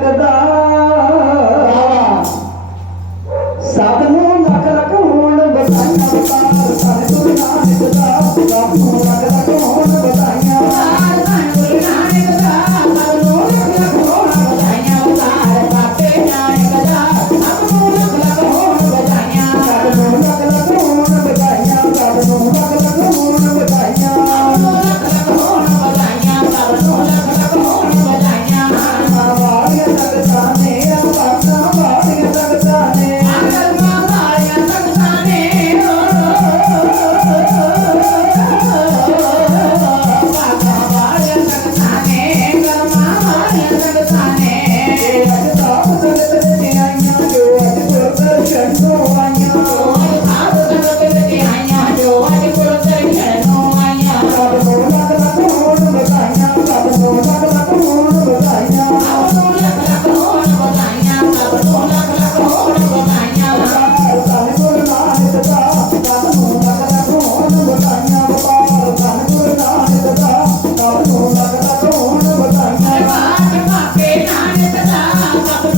ಕದಾ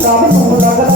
咱们中国。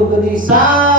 organizar